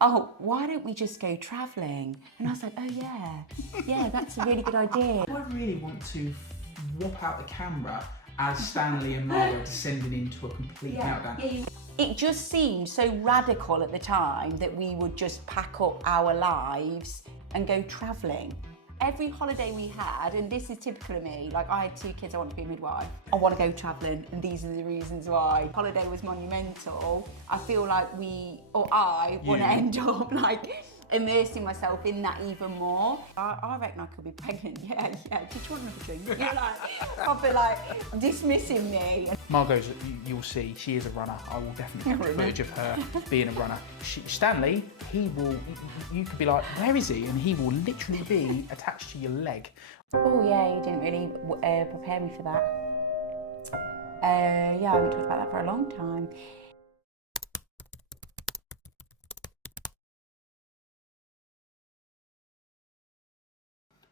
oh, why don't we just go travelling? And I was like, oh yeah, that's a really good idea. I really want to whop out the camera as Stanley and Margot descending into a complete meltdown. It just seemed so radical at the time that we would just pack up our lives and go travelling. Every holiday we had, and this is typical of me, like I had 2 kids, I want to be a midwife. I want to go travelling, and these are the reasons why. Holiday was monumental. I feel like I want to end up like immersing myself in that even more. I reckon I could be pregnant, yeah. Did you want another drink? You're like, probably like dismissing me. Margot's, you'll see, she is a runner. I will definitely have footage of her being a runner. Stanley, you could be like, where is he? And he will literally be attached to your leg. Oh yeah, you didn't really prepare me for that. Yeah, I haven't talked about that for a long time.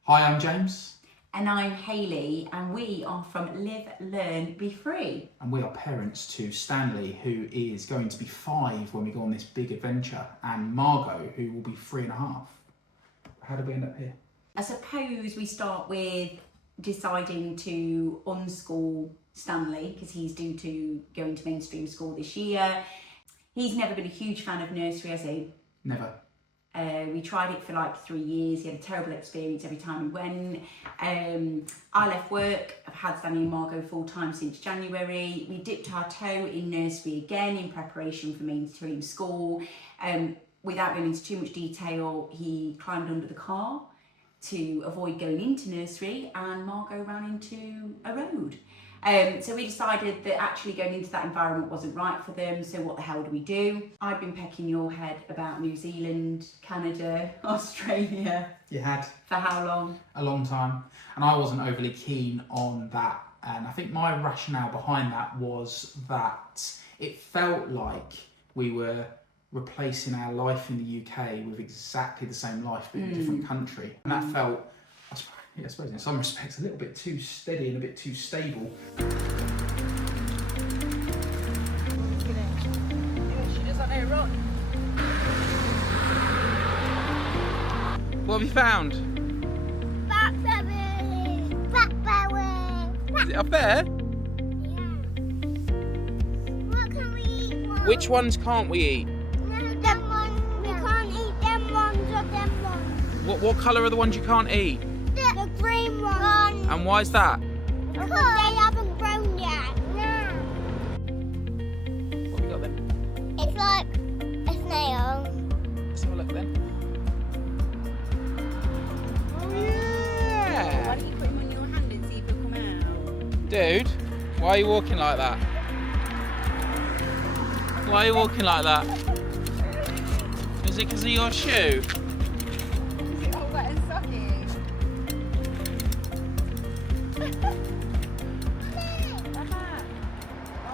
Hi, I'm James. And I'm Hayley, and we are from Live, Learn, Be Free. And we are parents to Stanley, who is going to be 5 when we go on this big adventure, and Margot, who will be 3.5. How did we end up here? I suppose we start with deciding to unschool Stanley, because he's due to go into mainstream school this year. He's never been a huge fan of nursery, has he? Never. We tried it for like 3 years. He had a terrible experience every time we went. I left work. I've had Stanley and Margot full time since January. We dipped our toe in nursery again in preparation for mainstream school. Without going into too much detail, he climbed under the car to avoid going into nursery, and Margot ran into a road. So we decided that actually going into that environment wasn't right for them, so what the hell do we do? I've been pecking your head about New Zealand, Canada, Australia. You had. For how long? A long time. And I wasn't overly keen on that. And I think my rationale behind that was that it felt like we were replacing our life in the UK with exactly the same life but in a different country. And that felt, I suppose in some respects, a little bit too steady and a bit too stable. She doesn't know run. What have you found? Blackberry! Blackberry! Is it up there? Yeah. What can we eat? Mom? Which ones can't we eat? No, them ones. We can't eat them ones or them ones. What colour are the ones you can't eat? The green one. And why is that? Because they haven't grown yet. No. What have we got then? It's like a snail. Let's have a look then. Oh yeah! Why don't you put him on your hand and see if he'll come out? Dude, why are you walking like that? Why are you walking like that? Is it because of your shoe? Is it all wet and socky?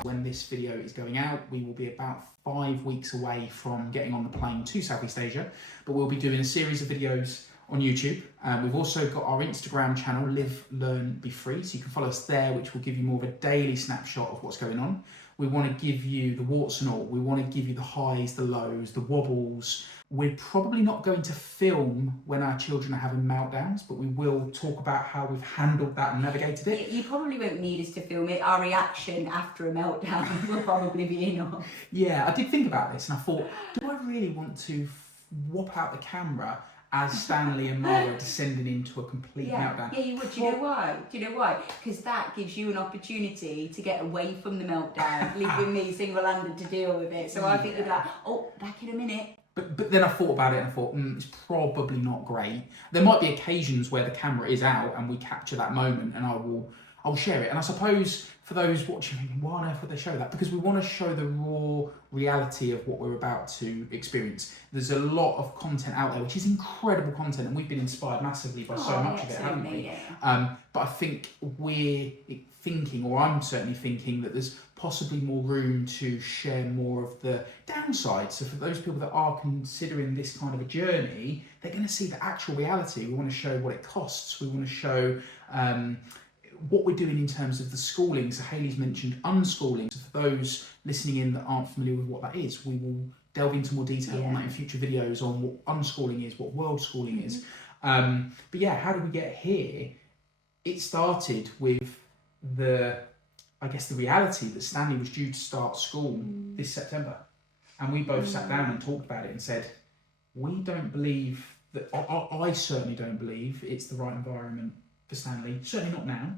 When this video is going out, we will be about 5 weeks away from getting on the plane to Southeast Asia, but we'll be doing a series of videos on YouTube. We've also got our Instagram channel, Live, Learn, Be Free, so you can follow us there, which will give you more of a daily snapshot of what's going on. We want to give you the warts and all. We want to give you the highs, the lows, the wobbles. We're probably not going to film when our children are having meltdowns, but we will talk about how we've handled that and navigated it. You probably won't need us to film it. Our reaction after a meltdown will probably be enough. Yeah, I did think about this and I thought, do I really want to whop out the camera as Stanley and Margot descending into a complete meltdown? Yeah, you would. Do you know why? Because that gives you an opportunity to get away from the meltdown, leaving me single-handed to deal with it. So I think you'd be like, oh, back in a minute. But then I thought about it and I thought, it's probably not great. There might be occasions where the camera is out and we capture that moment and I'll share it. And I suppose for those watching, why on earth would they show that? Because we want to show the raw reality of what we're about to experience. There's a lot of content out there, which is incredible content, and we've been inspired massively by so much of it, haven't we? Yeah. But I think we're thinking, or I'm certainly thinking, that there's possibly more room to share more of the downsides. So for those people that are considering this kind of a journey, they're going to see the actual reality. We want to show what it costs. We want to show what we're doing in terms of the schooling. So Hayley's mentioned unschooling. So for those listening in that aren't familiar with what that is, we will delve into more detail on that in future videos on what unschooling is, what worldschooling is. But yeah, how did we get here? It started with the reality that Stanley was due to start school this September. And we both sat down and talked about it and said, we don't believe that, I certainly don't believe it's the right environment for Stanley, certainly not now,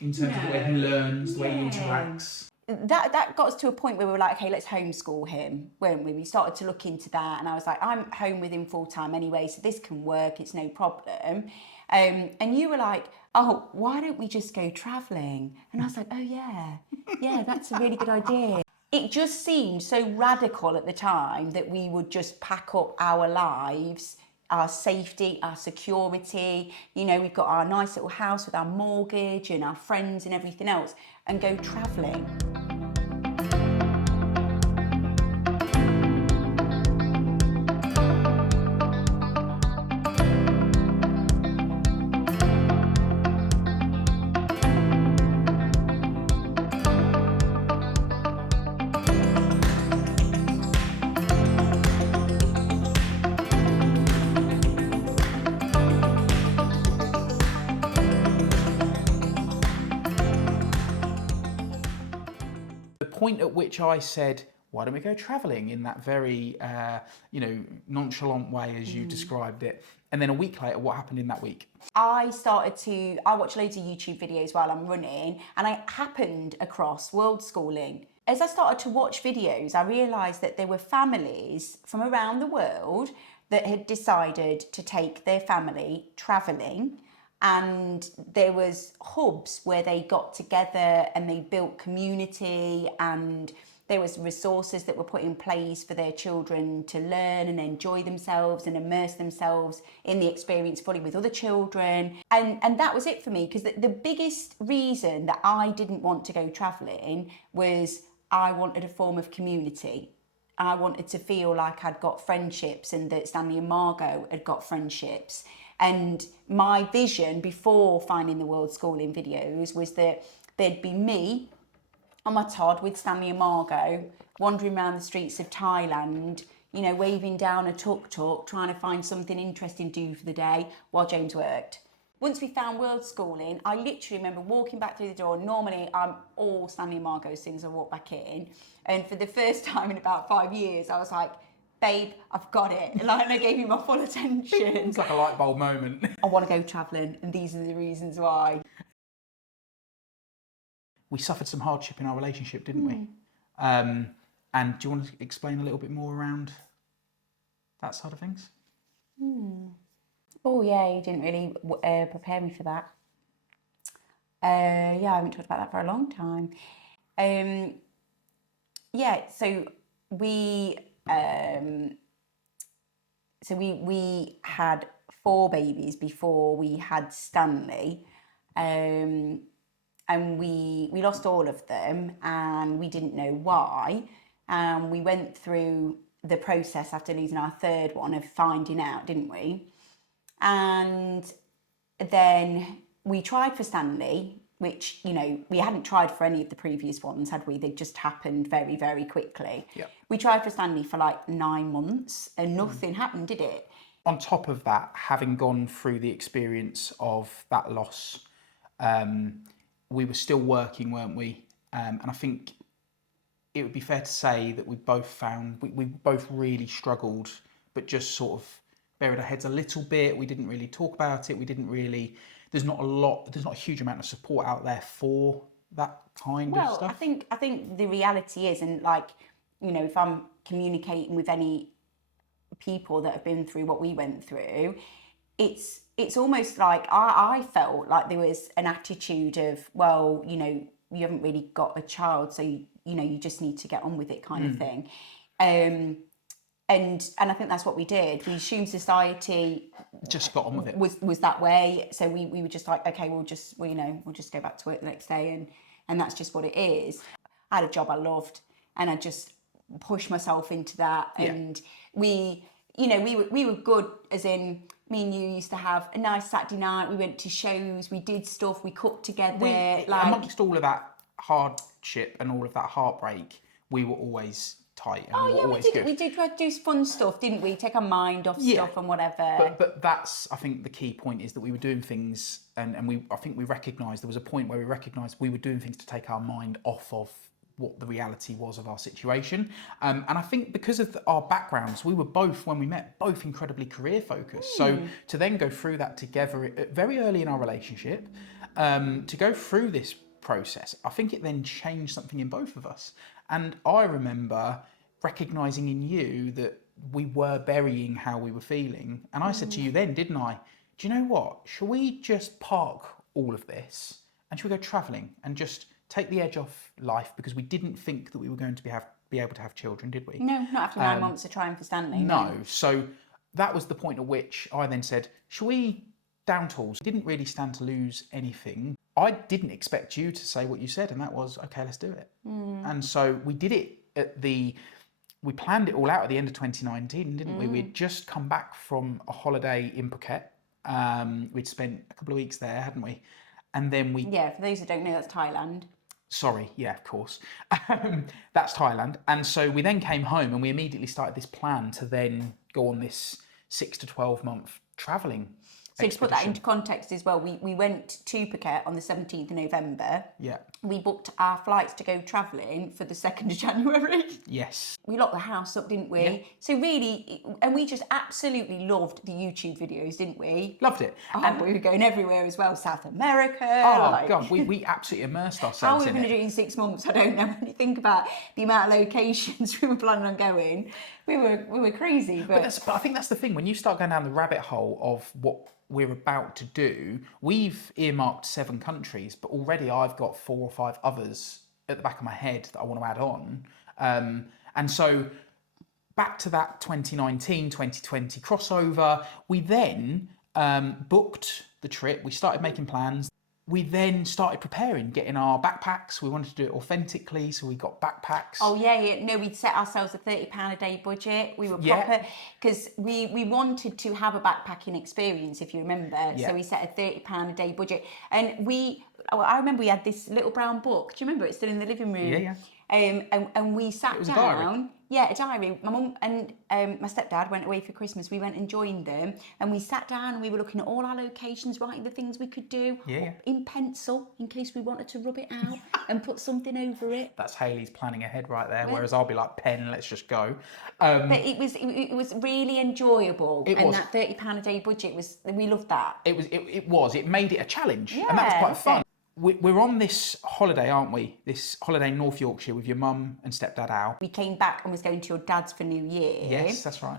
in terms of the way he learns, the way he interacts. That got us to a point where we were like, okay, let's homeschool him, weren't we? We started to look into that, and I was like, I'm home with him full time anyway, so this can work, it's no problem. And you were like, oh, why don't we just go travelling? And I was like, oh yeah, that's a really good idea. It just seemed so radical at the time that we would just pack up our lives, our safety, our security. You know, we've got our nice little house with our mortgage and our friends and everything else, and go travelling. Point at which I said, why don't we go travelling, in that very, nonchalant way as you described it. And then a week later, what happened in that week? I watch loads of YouTube videos while I'm running, and I happened across Worldschooling. As I started to watch videos, I realised that there were families from around the world that had decided to take their family travelling. And there was hubs where they got together and they built community, and there was resources that were put in place for their children to learn and enjoy themselves and immerse themselves in the experience fully with other children. And that was it for me, because the biggest reason that I didn't want to go travelling was I wanted a form of community. I wanted to feel like I'd got friendships, and that Stanley and Margot had got friendships. And my vision before finding the Worldschooling videos was that there'd be me on my Todd with Stanley and Margot, wandering around the streets of Thailand, you know, waving down a tuk-tuk, trying to find something interesting to do for the day while James worked. Once we found Worldschooling, I literally remember walking back through the door. Normally, I'm all Stanley and Margot as soon as I walk back in. And for the first time in about 5 years, I was like, babe, I've got it. And I gave you my full attention. It's like a light bulb moment. I want to go travelling, and these are the reasons why. We suffered some hardship in our relationship, didn't we? And do you want to explain a little bit more around that side of things? Oh yeah, you didn't really prepare me for that. Yeah, I haven't talked about that for a long time. So we had 4 babies before we had Stanley, and we lost all of them, and we didn't know why. And we went through the process after losing our 3rd one of finding out, didn't we? And then we tried for Stanley, which, you know, we hadn't tried for any of the previous ones, had we? They just happened very, very quickly. Yep. We tried for Stanley for like 9 months, and nothing happened, did it? On top of that, having gone through the experience of that loss, we were still working, weren't we? And I think it would be fair to say that we both found, we both really struggled, but just sort of buried our heads a little bit. We didn't really talk about it. We didn't really, there's not a huge amount of support out there for that kind of stuff. Well, I think the reality is, and like, you know, if I'm communicating with any people that have been through what we went through, it's almost like I felt like there was an attitude of, well, you know, you haven't really got a child, so you know, you just need to get on with it, kind of thing. And I think that's what we did. We assumed society just got on with it. Was that way. So we were just like, okay, we'll just go back to work the next day, and that's just what it is. I had a job I loved, and I just pushed myself into that. Yeah. And we were good, as in, me and you used to have a nice Saturday night. We went to shows, we did stuff, we cooked together. Amongst all of that hardship and all of that heartbreak, we were always tight and Oh we were yeah, always we good. try to do fun stuff, didn't we? Take our mind off stuff and whatever. But that's, I think, the key point is that we were doing things, and I think we recognised, there was a point where we recognised we were doing things to take our mind off of what the reality was of our situation. And I think because of our backgrounds, we were both, when we met, both incredibly career focused. So to then go through that together very early in our relationship, to go through this process, I think it then changed something in both of us. And I remember recognising in you that we were burying how we were feeling. And I said to you then, didn't I, do you know what? Shall we just park all of this and shall we go travelling and just take the edge off life, because we didn't think that we were going to be able to have children, did we? No, not after 9 months of trying for Stanley. No. So that was the point at which I then said, shall we down tools? Didn't really stand to lose anything. I didn't expect you to say what you said, and that was, okay, let's do it. And so we did it we planned it all out at the end of 2019, didn't we? We'd just come back from a holiday in Phuket. We'd spent a couple of weeks there, hadn't we? And then Yeah, for those who don't know, that's Thailand. Sorry, yeah, of course. That's Thailand. And so we then came home and we immediately started this plan to then go on this 6 to 12 month travelling. So to put that into context as well, we went to Phuket on the 17th of November. Yeah. We booked our flights to go travelling for the 2nd of January. Yes. We locked the house up, didn't we? Yeah. So really, and we just absolutely loved the YouTube videos, didn't we? Loved it. And we were going everywhere as well, South America. Oh, God, we absolutely immersed How ourselves we were in going to it. do it in 6 months, I don't know. When you think about the amount of locations we were planning on going, we were crazy. But But I think that's the thing. When you start going down the rabbit hole of what we're about to do, we've earmarked 7 countries, but already I've got 4 or 5 others at the back of my head that I want to add on. And so back to that 2019, 2020 crossover, we then booked the trip. We started making plans. We then started preparing, getting our backpacks. We wanted to do it authentically, so we got backpacks. oh yeah, no, we'd set ourselves a £30 a day budget. We were Yeah. proper, because we wanted to have a backpacking experience, if you remember. Yeah. So we set a £30 a day budget, and I remember we had this little brown book. Do you remember? It's still in the living room. Yeah. And we sat was a down. diary. Yeah, a diary. My mum and my stepdad went away for Christmas. We went and joined them, and we sat down and we were looking at all our locations, writing the things we could do in pencil in case we wanted to rub it out and put something over it. That's Hayley's planning ahead right there, whereas I'll be like, pen, let's just go. But it was really enjoyable, It and was. that £30 a day budget we loved that. It made it a challenge, and that was quite fun. We're on this holiday, aren't we? This holiday in North Yorkshire with your mum and stepdad Al. We came back and was going to your dad's for New Year. Yes, that's right.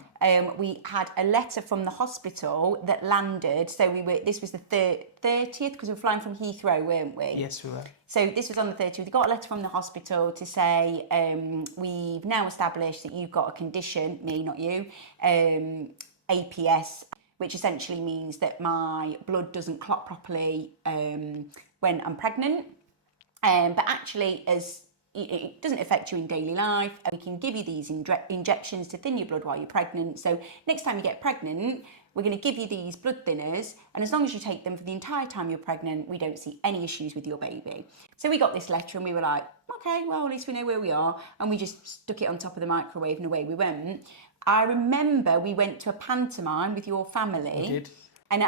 We had a letter from the hospital that landed. So this was the 30th, because we were flying from Heathrow, weren't we? Yes, we were. So this was on the 30th. We got a letter from the hospital to say, we've now established that you've got a condition, me, not you, APS, which essentially means that my blood doesn't clot properly when I'm pregnant. But actually, as it doesn't affect you in daily life, we can give you these injections to thin your blood while you're pregnant. So next time you get pregnant, we're going to give you these blood thinners, and as long as you take them for the entire time you're pregnant, we don't see any issues with your baby. So we got this letter and we were like, okay, well, at least we know where we are. And we just stuck it on top of the microwave and away we went. I remember we went to a pantomime with your family. We did. And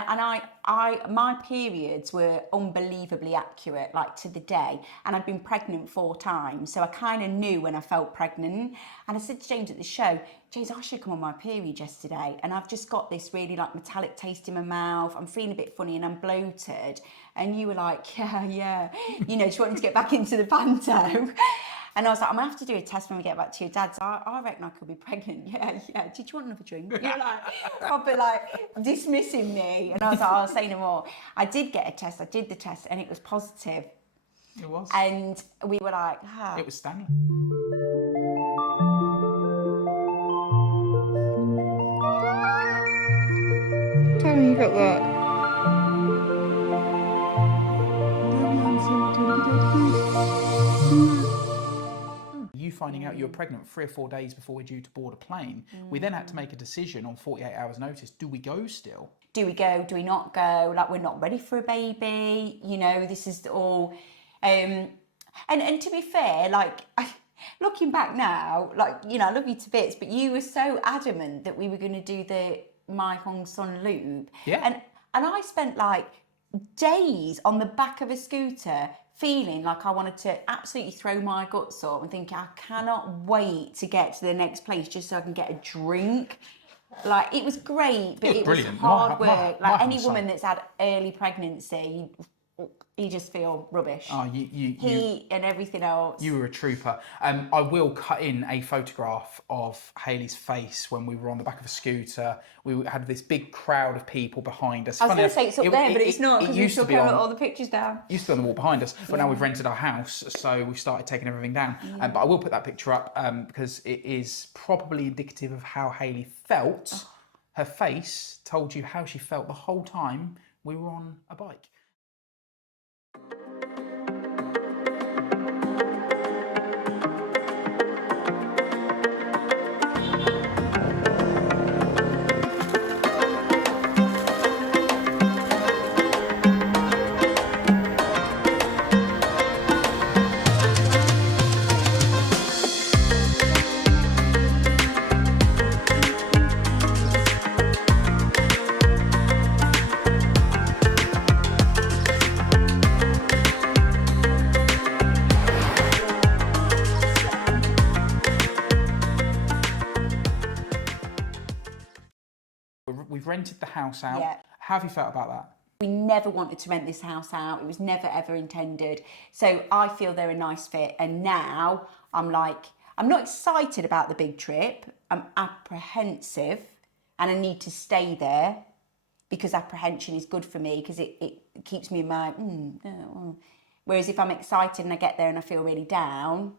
my periods were unbelievably accurate, like to the day. And I'd been pregnant 4 times, so I kind of knew when I felt pregnant. And I said to James at the show, James, I should come on my period yesterday, and I've just got this really like metallic taste in my mouth. I'm feeling a bit funny and I'm bloated. And you were like, yeah, you know, just wanting to get back into the panto. And I was like, I'm going to have to do a test when we get back to your dad's. I reckon I could be pregnant. Yeah. Did you want another drink? You're like, probably like dismissing me. And I was like, I'll say no more. I did get a test. I did the test and it was positive. It was. And we were like, It was Stanley. Tell me you got that. You finding out you were pregnant 3 or 4 days before we're due to board a plane. We then had to make a decision on 48 hours notice. Do we go still? do we go? Do we not go? Like, we're not ready for a baby. You know, this is all. And to be fair, like, Looking back now, like, you know, I love you to bits, but you were so adamant that we were going to do the My Hong Son loop. Yeah. And I spent like days on the back of a scooter feeling like I wanted to absolutely throw my guts up and thinking, I cannot wait to get to the next place just so I can get a drink. Like, it was great, but it was brilliant. hard work. My Like, any Hong woman Son. that's had early pregnancy, you just feel rubbish. Oh, Heat and everything else. You were a trooper. I will cut in a photograph of Hayley's face when we were on the back of a scooter. We had this big crowd of people behind us. I was going to say it's up there, but it's not, because we used to took be on all the pictures down. Used to be on the wall behind us, but now we've rented our house, so we've started taking everything down. But I will put that picture up because it is probably indicative of how Hayley felt. Her face told you how she felt the whole time we were on a bike. We've rented the house out. Yeah. How have you felt about that? We never wanted to rent this house out. It was never ever intended. So I feel they're a nice fit. And now I'm like, I'm not excited about the big trip. I'm apprehensive and I need to stay there because apprehension is good for me because it keeps me in my, Whereas if I'm excited and I get there and I feel really down,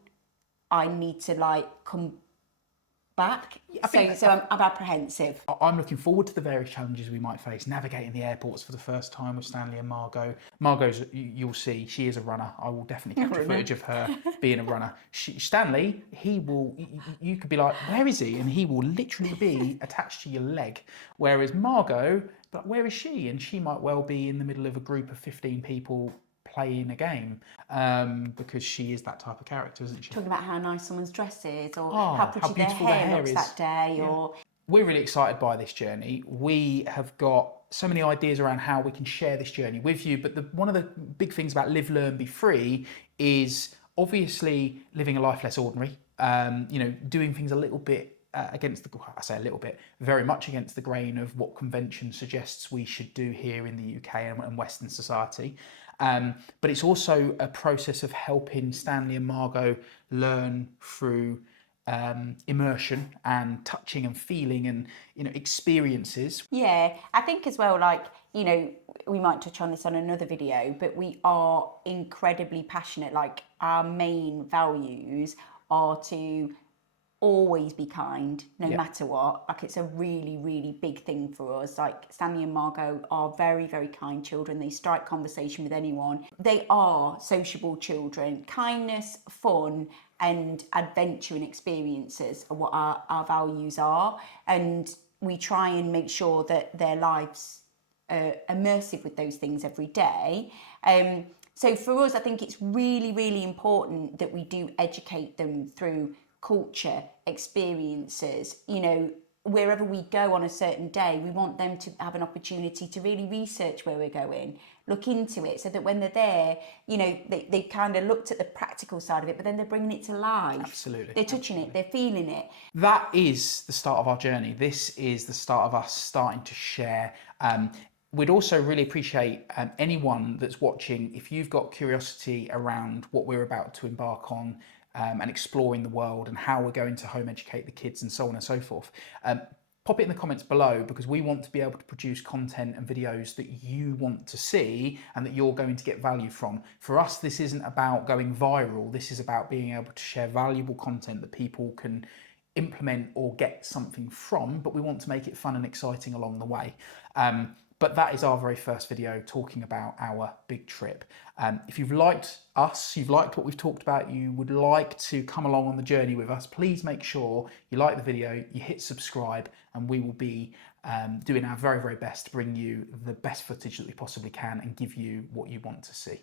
I need to like come back. So I'm apprehensive. I'm looking forward to the various challenges we might face. Navigating the airports for the first time with Stanley and Margot. Margot's, you'll see, she is a runner. I will definitely capture footage of her being a runner. Stanley, he will, you could be like, where is he? And he will literally be attached to your leg. Whereas Margot, but where is she? And she might well be in the middle of a group of 15 people playing a game because she is that type of character, isn't she? Talking about how nice someone's dress is or how how pretty their beautiful their hair hair looks is. that day. Yeah. Or We're really excited by this journey. We have got so many ideas around how we can share this journey with you, but one of the big things about Live, Learn, Be Free is obviously living a life less ordinary, doing things a little bit I say a little bit, very much against the grain of what convention suggests we should do here in the UK and Western society. But it's also a process of helping Stanley and Margot learn through immersion and touching and feeling and experiences. yeah, I think as well, like, we might touch on this on another video, but we are incredibly passionate. Like, our main values are to always be kind, no matter what. Like, it's a really, really big thing for us. Like, Stanley and Margot are very, very kind children. They strike conversation with anyone. They are sociable children. Kindness, fun, and adventure and experiences are what our values are. And we try and make sure that their lives are immersive with those things every day. So for us, I think it's really, really important that we do educate them through culture, experiences. Wherever we go on a certain day, we want them to have an opportunity to really research where we're going, look into it, so that when they're there, they kind of looked at the practical side of it, but then they're bringing it to life. Absolutely. They're touching it, they're feeling it. That is the start of our journey. This is the start of us starting to share. We'd also really appreciate anyone that's watching, if you've got curiosity around what we're about to embark on, and exploring the world and how we're going to home educate the kids and so on and so forth. Pop it in the comments below, because we want to be able to produce content and videos that you want to see and that you're going to get value from. For us, this isn't about going viral. This is about being able to share valuable content that people can implement or get something from, but we want to make it fun and exciting along the way. But that is our very first video talking about our big trip. If you've liked us, you've liked what we've talked about, you would like to come along on the journey with us, please make sure you like the video, you hit subscribe, and we will be doing our very, very best to bring you the best footage that we possibly can and give you what you want to see.